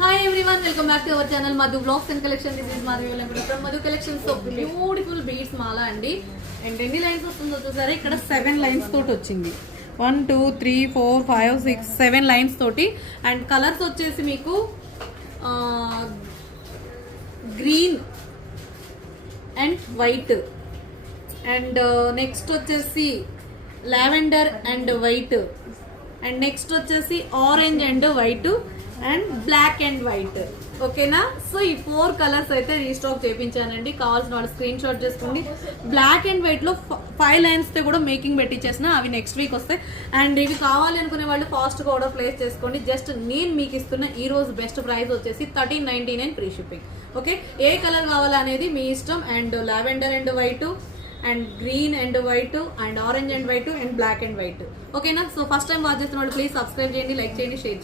Hi everyone, welcome back to our channel Madhu Vlogs and Collection. This is Madhu from Madhu Collection. So beautiful beads mala andi. And ఎన్ని lines వస్తుందో చూసారా, ఇక్కడ 7 lines తోటి వచ్చింది. 1 2 3 4 5 6 7 lines తోటి. And colours వచ్చేసి మీకు green and white and next వచ్చేసి lavender and white and next వచ్చేసి orange and white and black and white. ఓకేనా? సో ఈ 4 కలర్స్ అయితే రీస్టాక్ చేయించానండి. కావాల్సిన వాళ్ళు స్క్రీన్ షాట్ చేసుకోండి. బ్లాక్ అండ్ వైట్ లో 5 లైన్స్ తో కూడా మేకింగ్ పెట్టించేసిన, అవి నెక్స్ట్ వీక్ వస్తాయి. అండ్ ఇవి కావాలి అనుకునే వాళ్ళు ఫాస్ట్ గా ఆర్డర్ ప్లేస్ చేసుకోండి. జస్ట్ నేను మీకు ఇస్తున్న ఈ రోజు బెస్ట్ ప్రైస్ వచ్చేసి 1399 ఫ్రీ షిప్పింగ్. ఓకే, ఏ కలర్ కావాలా అనేది మీ ఇష్టం. And lavender and white and green and white and orange and white and black and white. ఓకేనా? సో ఫస్ట్ టైం వాచ్ చేస్తున్న వాళ్ళు ప్లీజ్ సబ్స్క్రైబ్ చేయండి, లైక్ చేయండి, షేర్ చేయండి.